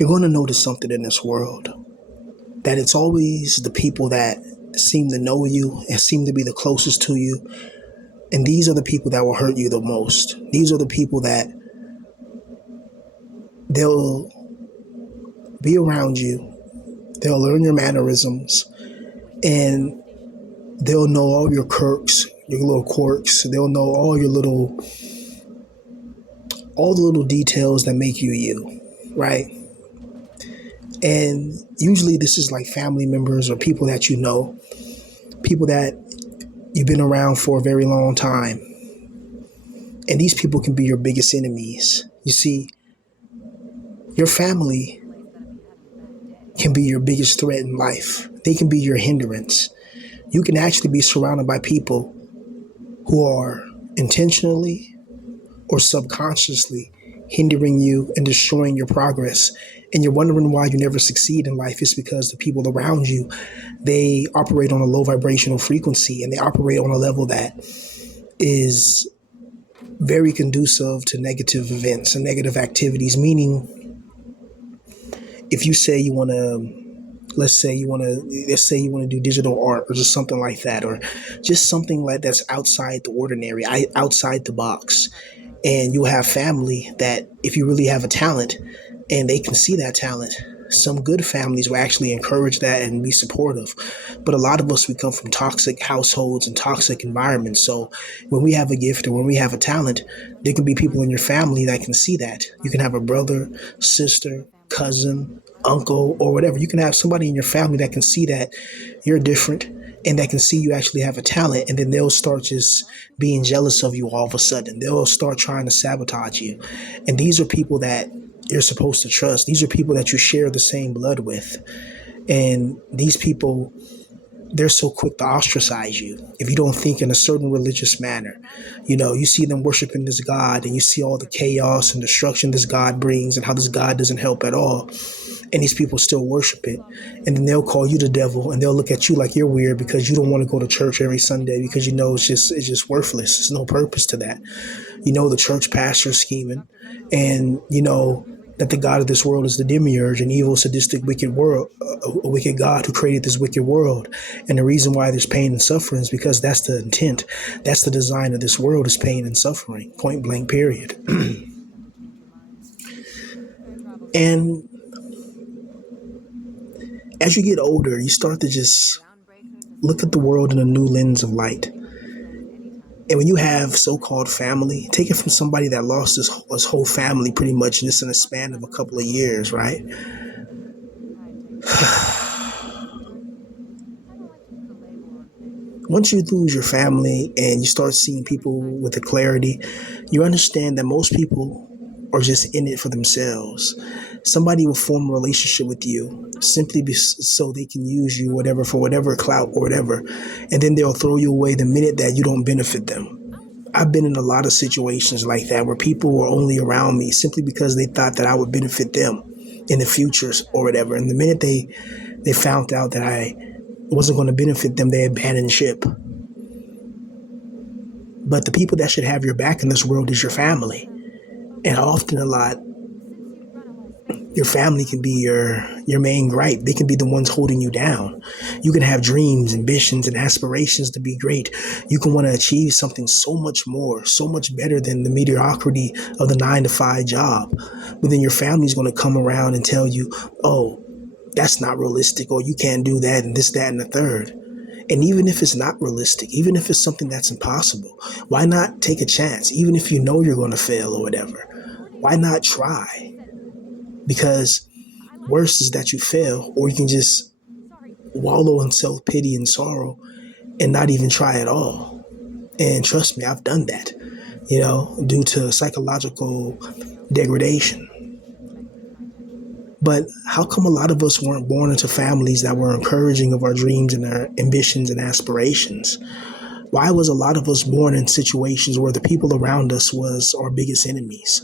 you're going to notice something in this world, that it's always the people that seem to know you and seem to be the closest to you. And these are the people that will hurt you the most. These are the people that they'll be around you. They'll learn your mannerisms and they'll know all your quirks, your little quirks. They'll know all the little details that make you you, right? And usually this is like family members or people that you know, people that you've been around for a very long time. And these people can be your biggest enemies. You see, your family can be your biggest threat in life. They can be your hindrance. You can actually be surrounded by people who are intentionally or subconsciously hindering you and destroying your progress. And you're wondering why you never succeed in life. It's because the people around you, they operate on a low vibrational frequency and they operate on a level that is very conducive to negative events and negative activities. Meaning, if you say you want to, let's say you want to do digital art or just something like that, or just something like that's outside the ordinary, outside the box. And you'll have family that, if you really have a talent and they can see that talent, some good families will actually encourage that and be supportive. But a lot of us, we come from toxic households and toxic environments. So when we have a gift or when we have a talent, there can be people in your family that can see that. You can have a brother, sister, cousin, uncle, or whatever. You can have somebody in your family that can see that you're different and that can see you actually have a talent, and then they'll start just being jealous of you all of a sudden. They'll start trying to sabotage you. And these are people that you're supposed to trust. These are people that you share the same blood with. And these people, they're so quick to ostracize you if you don't think in a certain religious manner. You know, you see them worshiping this God and you see all the chaos and destruction this God brings and how this God doesn't help at all. And these people still worship it. And then they'll call you the devil and they'll look at you like you're weird because you don't want to go to church every Sunday because you know it's just worthless. There's no purpose to that. You know, the church pastor scheming, and you know that the God of this world is the demiurge, an evil, sadistic, wicked world, a wicked God who created this wicked world. And the reason why there's pain and suffering is because that's the intent. That's the design of this world, is pain and suffering, point blank, period. And as you get older, you start to just look at the world in a new lens of light. And when you have so-called family, take it from somebody that lost his whole family pretty much just in a span of a couple of years, right? Once you lose your family and you start seeing people with the clarity, you understand that most people are just in it for themselves. Somebody will form a relationship with you simply so they can use you, whatever, for whatever clout or whatever, and then they'll throw you away the minute that you don't benefit them. I've been in a lot of situations like that where people were only around me simply because they thought that I would benefit them in the future or whatever. And the minute they found out that I wasn't going to benefit them, they abandoned ship. But the people that should have your back in this world is your family. And often a lot, your family can be your main gripe. They can be the ones holding you down. You can have dreams, ambitions, and aspirations to be great. You can want to achieve something so much more, so much better than the mediocrity of the 9-to-5 job. But then your family's going to come around and tell you, oh, that's not realistic, or you can't do that, and this, that, and the third. And even if it's not realistic, even if it's something that's impossible, why not take a chance? Even if you know you're going to fail or whatever, why not try? Because worse is that you fail, or you can just wallow in self-pity and sorrow and not even try at all. And trust me, I've done that, due to psychological degradation. But how come a lot of us weren't born into families that were encouraging of our dreams and our ambitions and aspirations? Why was a lot of us born in situations where the people around us was our biggest enemies?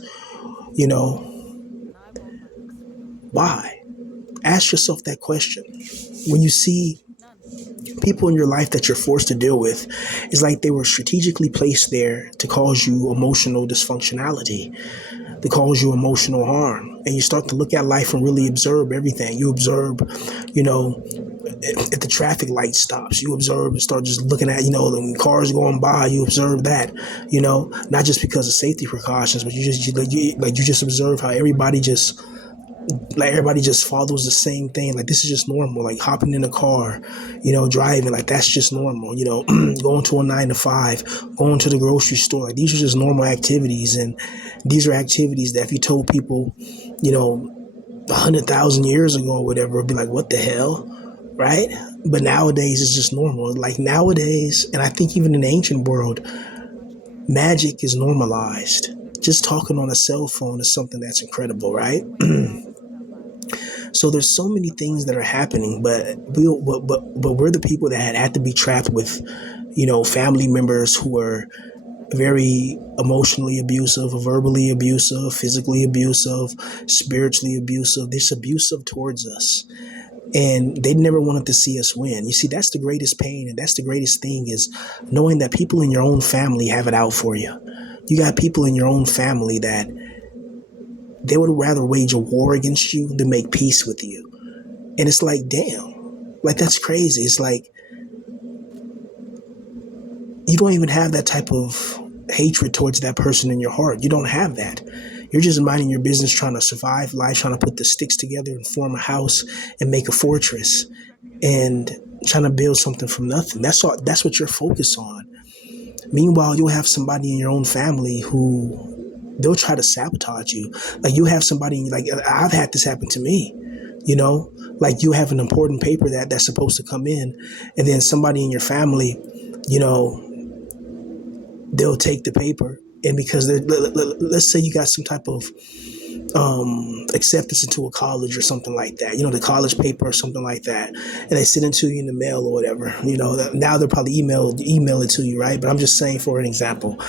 Why? Ask yourself that question. When you see people in your life that you're forced to deal with, it's like they were strategically placed there to cause you emotional dysfunctionality, to cause you emotional harm. and you start to look at life and really observe everything. You observe, you know, if the traffic light stops, you observe and start just looking at, the cars going by, you observe that, not just because of safety precautions, but you just observe how everybody just follows the same thing. Like, this is just normal. Like, hopping in a car, driving, like, that's just normal. Going to a 9 to 5, going to the grocery store. Like, these are just normal activities. And these are activities that if you told people, 100,000 years ago or whatever, it'd be like, what the hell? Right? But nowadays it's just normal. Like, nowadays, and I think even in the ancient world, magic is normalized. Just talking on a cell phone is something that's incredible, right? So there's so many things that are happening, but we're the people that had to be trapped with, family members who are very emotionally abusive, verbally abusive, physically abusive, spiritually abusive. This abusive towards us. And they never wanted to see us win. You see, that's the greatest pain, and that's the greatest thing, is knowing that people in your own family have it out for you. You got people in your own family that they would rather wage a war against you than make peace with you. And it's like, damn, like, that's crazy. It's like, you don't even have that type of hatred towards that person in your heart. You don't have that. You're just minding your business, trying to survive life, trying to put the sticks together and form a house and make a fortress, and trying to build something from nothing. That's all. That's what you're focused on. Meanwhile, you'll have somebody in your own family who they'll try to sabotage you. Like, you have somebody, like, I've had this happen to me, like, you have an important paper that's supposed to come in, and then somebody in your family, they'll take the paper, and because let's say you got some type of acceptance into a college or something like that, the college paper or something like that, and they send it to you in the mail or whatever, now they'll probably email it to you, right? But I'm just saying, for an example.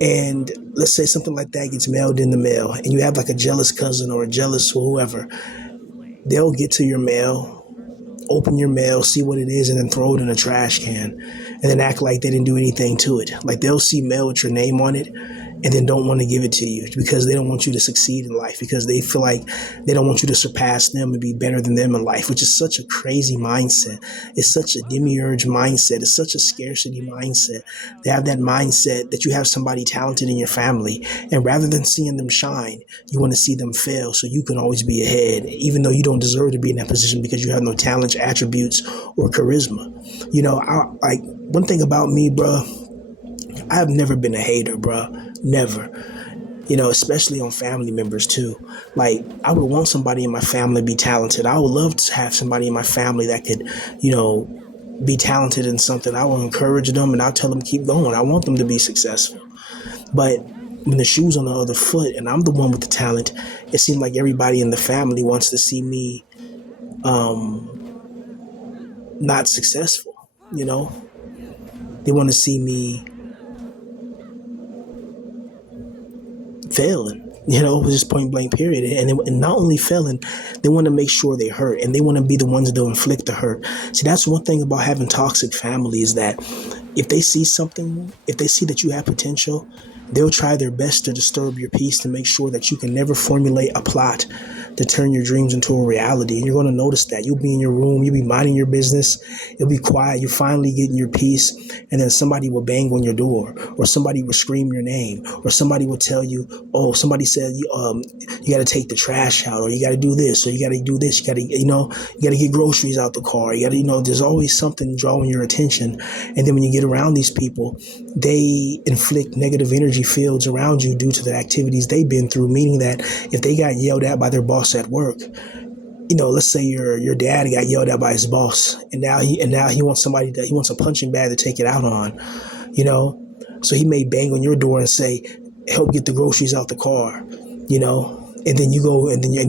And let's say something like that gets mailed in the mail, and you have like a jealous cousin or a jealous or whoever. They'll get to your mail, open your mail, see what it is, and then throw it in a trash can, and then act like they didn't do anything to it. Like, they'll see mail with your name on it, and then don't want to give it to you because they don't want you to succeed in life, because they feel like they don't want you to surpass them and be better than them in life, which is such a crazy mindset. It's such a demiurge mindset. It's such a scarcity mindset. They have that mindset that you have somebody talented in your family, and rather than seeing them shine, you want to see them fail so you can always be ahead, even though you don't deserve to be in that position because you have no talent, attributes, or charisma. One thing about me, bro, I have never been a hater, bro. Never. Especially on family members too. Like, I would want somebody in my family to be talented. I would love to have somebody in my family that could, be talented in something. I will encourage them and I'll tell them keep going. I want them to be successful. But when the shoe's on the other foot and I'm the one with the talent, it seems like everybody in the family wants to see me not successful. They want to see me failing, just point blank period. And not only failing, they want to make sure they hurt, and they want to be the ones that inflict the hurt. See, that's one thing about having toxic family, is that if they see something, if they see that you have potential, they'll try their best to disturb your peace to make sure that you can never formulate a plot to turn your dreams into a reality. And you're going to notice that. You'll be in your room, you'll be minding your business, you'll be quiet, you're finally getting your peace, and then somebody will bang on your door, or somebody will scream your name, or somebody will tell you, oh, somebody said you got to take the trash out, or you got to do this, or you got to do this, you got to, you got to get groceries out the car, you got to, there's always something drawing your attention. And then when you get around these people, they inflict negative energy fields around you due to the activities they've been through, meaning that if they got yelled at by their boss at work, let's say your dad got yelled at by his boss, and now he wants he wants a punching bag to take it out on, so he may bang on your door and say, help get the groceries out the car, and then you go, and then you're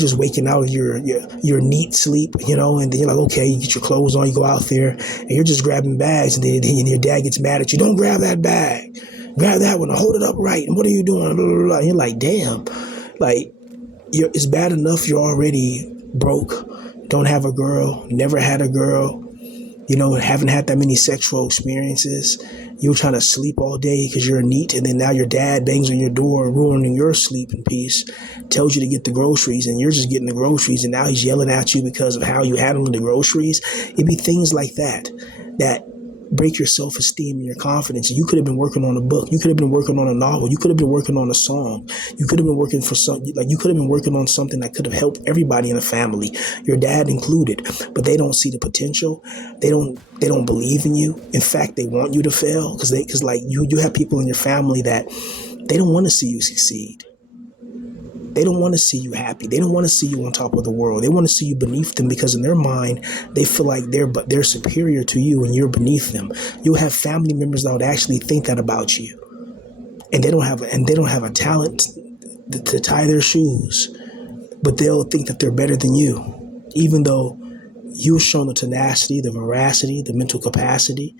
just waking out of your neat sleep, and then you're like, okay, you get your clothes on, you go out there, and you're just grabbing bags, and then your dad gets mad at you. Don't grab that bag, grab that one, hold it up right, and what are you doing? Blah, blah, blah. And you're like, damn, like, it's bad enough you're already broke, don't have a girl, never had a girl, Haven't had that many sexual experiences. You're trying to sleep all day because you're neat, and then now your dad bangs on your door, ruining your sleep in peace, tells you to get the groceries, and you're just getting the groceries, and now he's yelling at you because of how you handle the groceries. It'd be things like that break your self-esteem and your confidence. You could have been working on a book. You could have been working on a novel. You could have been working on a song. You could have been working for you could have been working on something that could have helped everybody in the family, your dad included. But they don't see the potential. They don't believe in you. In fact, they want you to fail because like you have people in your family that they don't want to see you succeed. They don't want to see you happy. They don't want to see you on top of the world. They want to see you beneath them because in their mind, they feel like they're superior to you and you're beneath them. You'll have family members that would actually think that about you, and they don't have a talent to tie their shoes, but they'll think that they're better than you, even though you've shown the tenacity, the veracity, the mental capacity,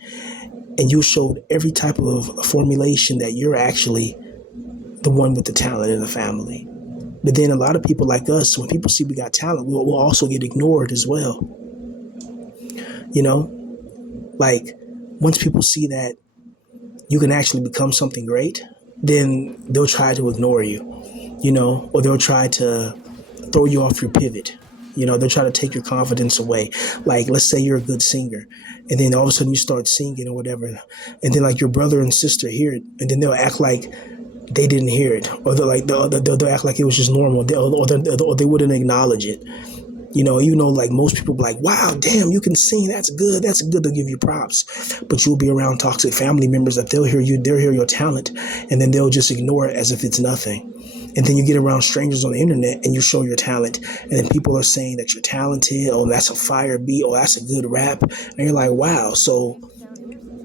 and you showed every type of formulation that you're actually the one with the talent in the family. But then a lot of people like us, when people see we got talent, we'll also get ignored as well. You know, like once people see that you can actually become something great, then they'll try to ignore you, or they'll try to throw you off your pivot. They'll try to take your confidence away. Like, let's say you're a good singer, and then all of a sudden you start singing or whatever, and then like your brother and sister hear it, and then they'll act like they didn't hear it, or they'll act like it was just normal, or they wouldn't acknowledge it. Even though like most people be like, wow, damn, you can sing, that's good, they'll give you props. But you'll be around toxic family members that they'll hear your talent, and then they'll just ignore it as if it's nothing. And then you get around strangers on the internet and you show your talent, and then people are saying that you're talented, oh, that's a fire beat, oh, that's a good rap, and you're like, wow, so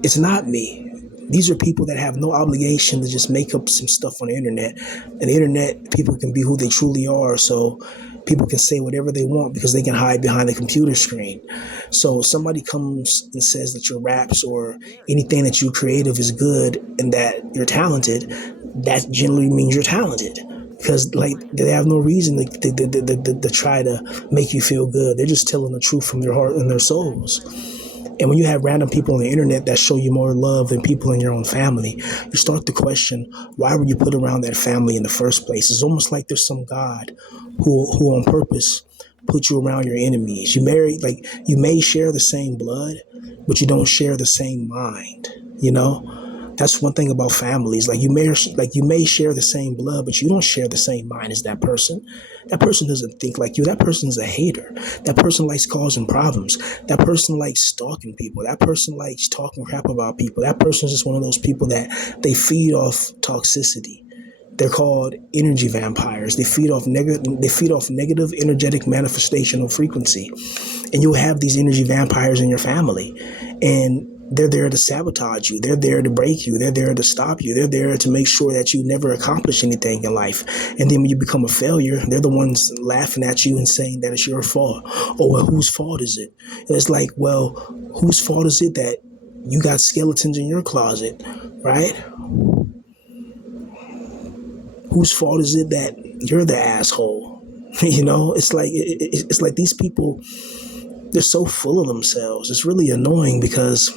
it's not me. These are people that have no obligation to just make up some stuff on the internet. And the internet, people can be who they truly are. So people can say whatever they want because they can hide behind the computer screen. So if somebody comes and says that your raps or anything that you creative is good and that you're talented, that generally means you're talented. Because like they have no reason to try to make you feel good. They're just telling the truth from their heart and their souls. And when you have random people on the internet that show you more love than people in your own family, you start to question, why were you put around that family in the first place? It's almost like there's some God who on purpose put you around your enemies. You may share the same blood, but you don't share the same mind, That's one thing about families. Like you may share the same blood, but you don't share the same mind as that person. That person doesn't think like you. That person's a hater. That person likes causing problems. That person likes stalking people. That person likes talking crap about people. That person's just one of those people that they feed off toxicity. They're called energy vampires. They feed off negative energetic manifestational frequency. And you'll have these energy vampires in your family. And they're there to sabotage you. They're there to break you. They're there to stop you. They're there to make sure that you never accomplish anything in life. And then when you become a failure, they're the ones laughing at you and saying that it's your fault. Oh, well, whose fault is it? And it's like, well, whose fault is it that you got skeletons in your closet, right? Whose fault is it that you're the asshole? It's like these people, they're so full of themselves. It's really annoying because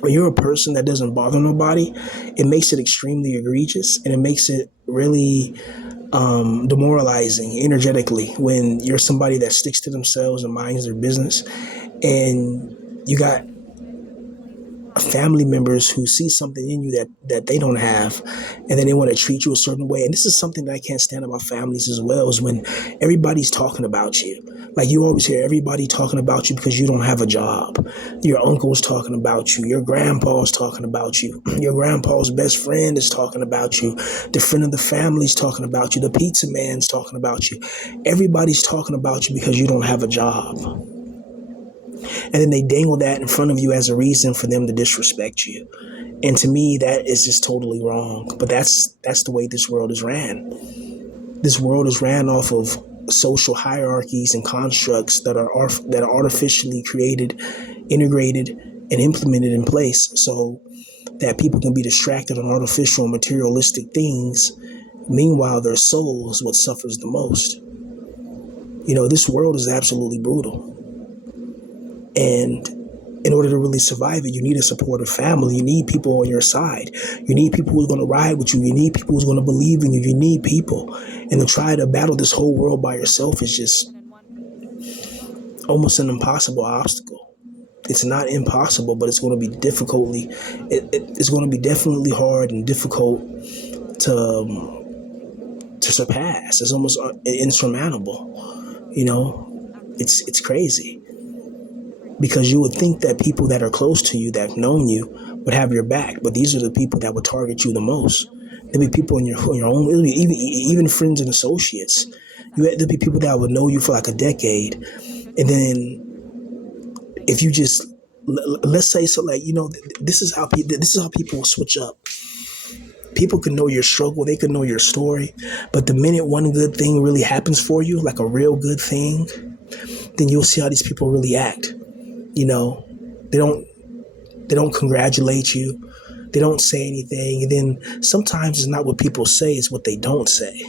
when you're a person that doesn't bother nobody, it makes it extremely egregious, and it makes it really demoralizing energetically when you're somebody that sticks to themselves and minds their business, and you got family members who see something in you that they don't have, and then they want to treat you a certain way. And this is something that I can't stand about families as well, is when everybody's talking about you. Like you always hear everybody talking about you because you don't have a job. Your uncle's talking about you. Your grandpa's talking about you. Your grandpa's best friend is talking about you. The friend of the family's talking about you. The pizza man's talking about you. Everybody's talking about you because you don't have a job. And then they dangle that in front of you as a reason for them to disrespect you. And to me, that is just totally wrong. But that's the way this world is ran. This world is ran off of social hierarchies and constructs that are artificially created, integrated, and implemented in place so that people can be distracted on artificial and materialistic things. Meanwhile, their soul is what suffers the most. This world is absolutely brutal. And in order to really survive it, you need a supportive family. You need people on your side. You need people who's going to ride with you. You need people who's going to believe in you. You need people. And to try to battle this whole world by yourself is just almost an impossible obstacle. It's not impossible, but it's going to be it's going to be definitely hard and difficult to surpass. It's almost insurmountable. You know, it's crazy because you would think that people that are close to you, that have known you, would have your back, but these are the people that would target you the most. There'll be people in your own, even friends and associates. There'll be people that would know you for like a decade, and then if you just let's say so, like this is how people will switch up. People can know your struggle, they can know your story, but the minute one good thing really happens for you, like a real good thing, then you'll see how these people really act. You know, they don't they don't congratulate you, they don't say anything, and then sometimes it's not what people say, it's what they don't say.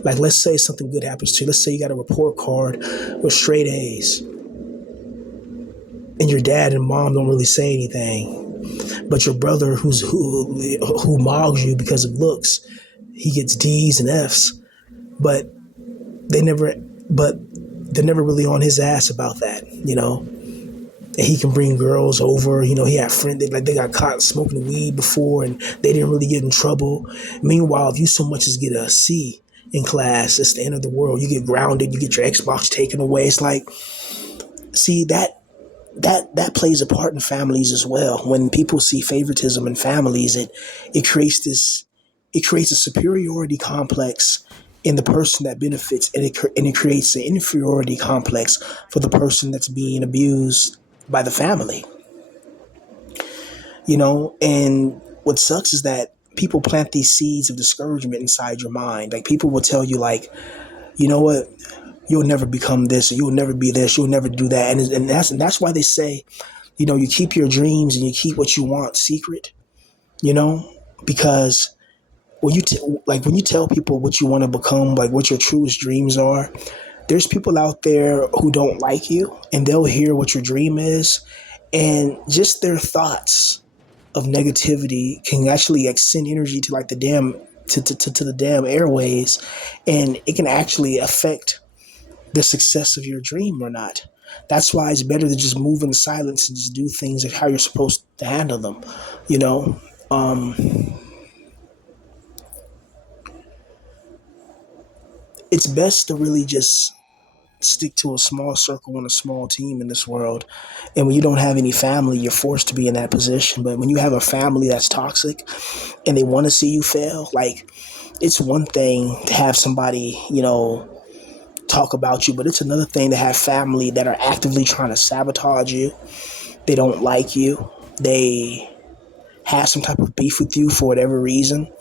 Like let's say something good happens to you. Let's say you got a report card with straight A's, and your dad and mom don't really say anything. But your brother, who mogs you because of looks, he gets D's and F's. But they never, but they're never really on his ass about that, you know. And he can bring girls over. You know, he had friends they got caught smoking weed before, and they didn't really get in trouble. Meanwhile, if you so much as get a C in class, it's the end of the world. You get grounded. You get your Xbox taken away. It's like, see that plays a part in families as well. When people see favoritism in families, it creates a superiority complex in the person that benefits, and it creates an inferiority complex for the person that's being abused by the family. You know, and what sucks is that people plant these seeds of discouragement inside your mind. Like people will tell you, like, you know what, you'll never become this, or you'll never be this, you'll never do that, and that's why they say, you know, you keep your dreams and you keep what you want secret. You know, because when you tell people what you want to become, like what your truest dreams are, there's people out there who don't like you, and they'll hear what your dream is, and just their thoughts of negativity can actually like send energy to like the damn to the damn airways, and it can actually affect the success of your dream or not. That's why it's better to just move in silence and just do things like how you're supposed to handle them. You know, it's best to really just stick to a small circle and a small team in this world. And when you don't have any family, you're forced to be in that position. But when you have a family that's toxic and they want to see you fail, like it's one thing to have somebody, you know, talk about you, but it's another thing to have family that are actively trying to sabotage you. They don't like you. They have some type of beef with you for whatever reason.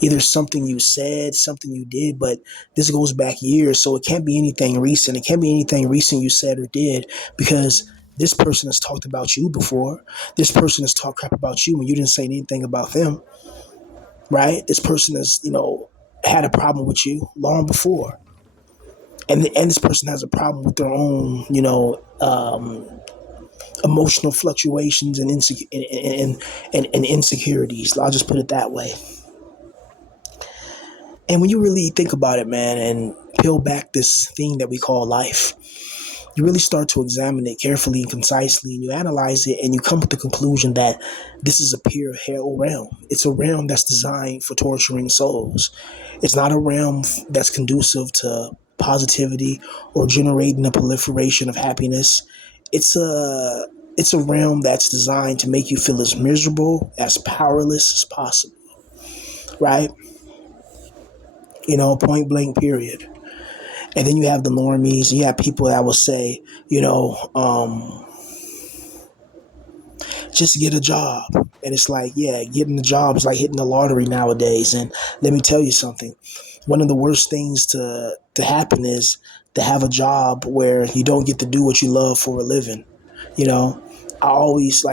Either something you said, something you did, but this goes back years, so it can't be anything recent. It can't be anything recent you said or did, because this person has talked about you before. This person has talked crap about you when you didn't say anything about them, right? This person has, you know, had a problem with you long before. And this person has a problem with their own, you know, emotional fluctuations and, and insecurities. I'll just put it that way. And when you really think about it, man, and peel back this thing that we call life, you really start to examine it carefully and concisely, and you analyze it, and you come to the conclusion that this is a pure hell realm. It's a realm that's designed for torturing souls. It's not a realm that's conducive to positivity or generating a proliferation of happiness. It's a it's a realm that's designed to make you feel as miserable, as powerless as possible, right? You know, point blank, period. And then you have the normies. You have people that will say, you know, just get a job. And it's like, yeah, getting a job is like hitting the lottery nowadays. And let me tell you something. One of the worst things to happen is to have a job where you don't get to do what you love for a living. You know, I always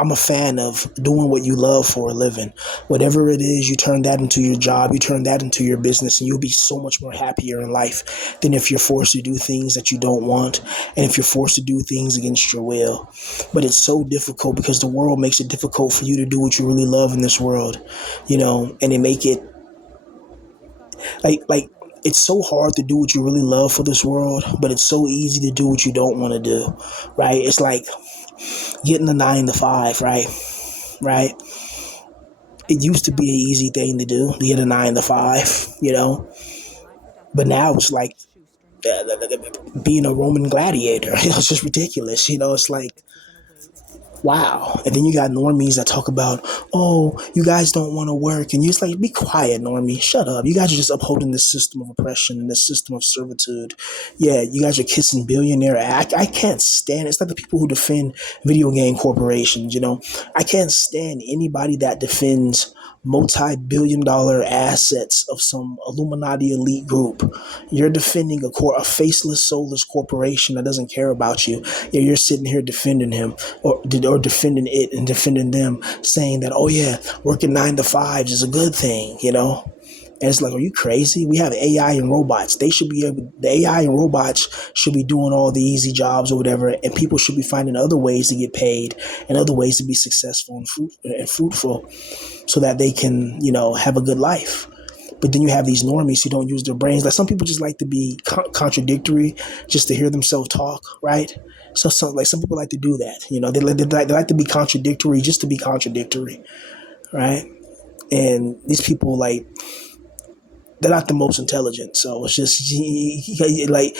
I'm a fan of doing what you love for a living. Whatever it is, you turn that into your job, you turn that into your business, and you'll be so much more happier in life than if you're forced to do things that you don't want and if you're forced to do things against your will. But it's so difficult because the world makes it difficult for you to do what you really love in this world, and they make it like it's so hard to do what you really love for this world, but it's so easy to do what you don't want to do, right? It's like getting a 9 to 5, right? Right? It used to be an easy thing to do, to get a 9 to 5, but now it's like being a Roman gladiator. It's just ridiculous. It's like, wow. And then you got normies that talk about, oh, you guys don't want to work. And you're just like, be quiet, normie. Shut up. You guys are just upholding this system of oppression and this system of servitude. Yeah, you guys are kissing billionaire. I can't stand it. It's like the people who defend video game corporations. I can't stand anybody that defends multi-billion-dollar assets of some Illuminati elite group. You're defending a faceless, soulless corporation that doesn't care about you. Yeah, you're sitting here defending him or defending it and defending them, saying that, oh yeah, working 9 to 5s is a good thing. And it's like, are you crazy? We have AI and robots. The AI and robots should be doing all the easy jobs or whatever, and people should be finding other ways to get paid and other ways to be successful and fruitful so that they can, have a good life. But then you have these normies who don't use their brains. Like some people just like to be contradictory, just to hear themselves talk, right? Like some people like to do that. They like to be contradictory just to be contradictory, right? And these people they're not the most intelligent. So it's just like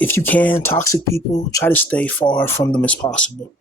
if you can, toxic people, try to stay far from them as possible.